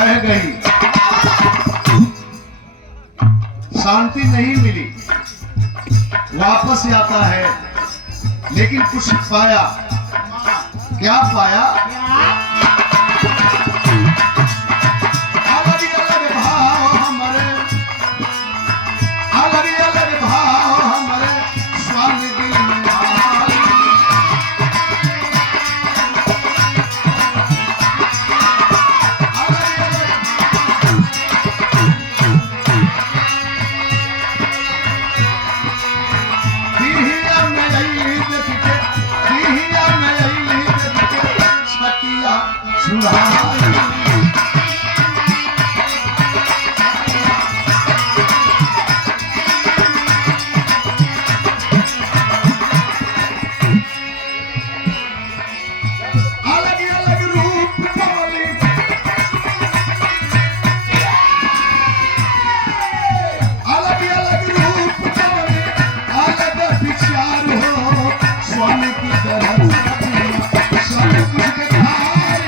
बह गई, शांति नहीं मिली, वापस आता है लेकिन कुछ पाया। क्या पाया? अलग अलग भाव हमारे, अलग अलग भाव हमारे स्वामी दिल में आए। दिहिया में आई देखते, दिहिया में आई देखते, छतिया सुहाई। अलग अलग रूप बोली, अलग अलग रूप बोली, अलग विचार हो स्वामी की तरह सब कुछ दिखाई।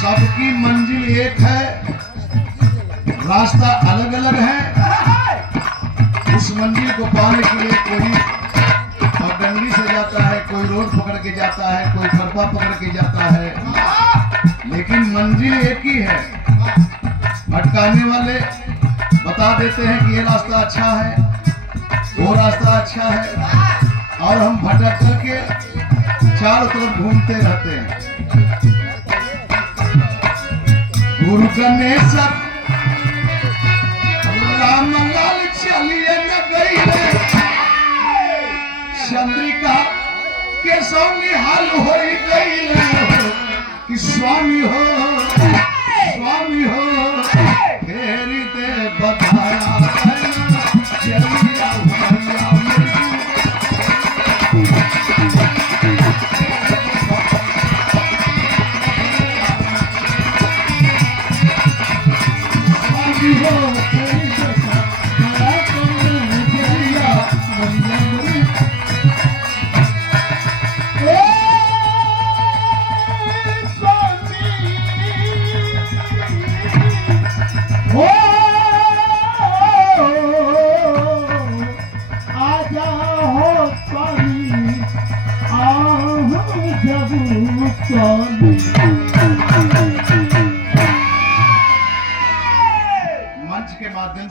सबकी मंजिल एक है, रास्ता अलग अलग है। उस मंजिल को पाने के लिए कोई पगडंडी से जाता है, कोई रोड पकड़ के जाता है, कोई खरपा पकड़ के जाता है, लेकिन मंजिल एक ही है। भटकाने वाले बता देते हैं कि ये रास्ता अच्छा है, वो रास्ता अच्छा है, और हम भटक करके चारों तरफ घूमते रहते हैं। गुरु गणेश राम लाल चलिए न गई रे, चंद्रिका के सोनी हाल हो गई रे, कि स्वामी हो, स्वामी हो, फेरी दे बताया चलिया भैया मंच के माध्यम